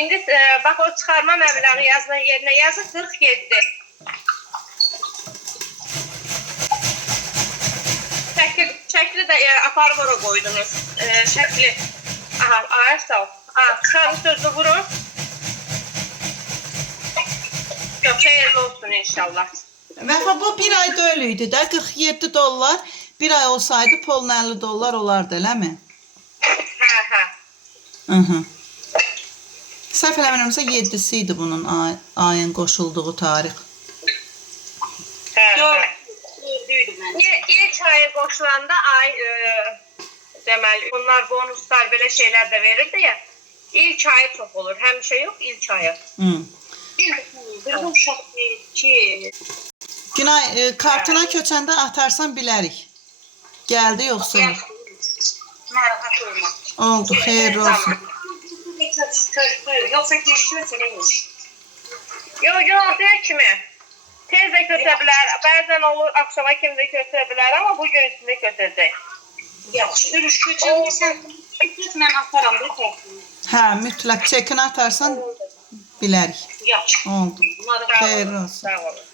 indi bax o çıxarma məbləği yazılan yerinə yazın 47. Şəkli də aparıb ora qoydunuz. Şəkli. Aha, ayır sağ ol. Çıxarın sözü vurun. Yox, xeyirli olsun inşallah. Vəfa bu bir ayda öyleydi də, 47 dollar. Bir ay olsaydı polun 50 dollar olardı, eləmi? Hə. Səhv eləmirəmsə 7-si idi bunun ayın qoşulduğu tarix. Hə. İlk aya qoşulanda ay deməli, bunlar bonuslar belə şeylər də verirdi ya. İlk ayı çox olur. Həmişə yox, ilk ayı. Bir uşaq deyil ki. Günay, kartına köçəndə atarsan bilərik. Gəldi yoxsa yox? Narahat olma. Oldu, xeyirli olsun. Yoxsa geçiyorsunuz. Yox, deyək kimi. Tez də kötə bilər. Bəzən olur, axşama kimi də kötə bilər, amma bugün içində kötəcək. Yaxşı, ürüş kötəcəksən, mən ataram da təhsil. Hə, mütləq çekini atarsan bilərik. Yaxşı. Oldu. Xeyirli olsun. Sağ olun.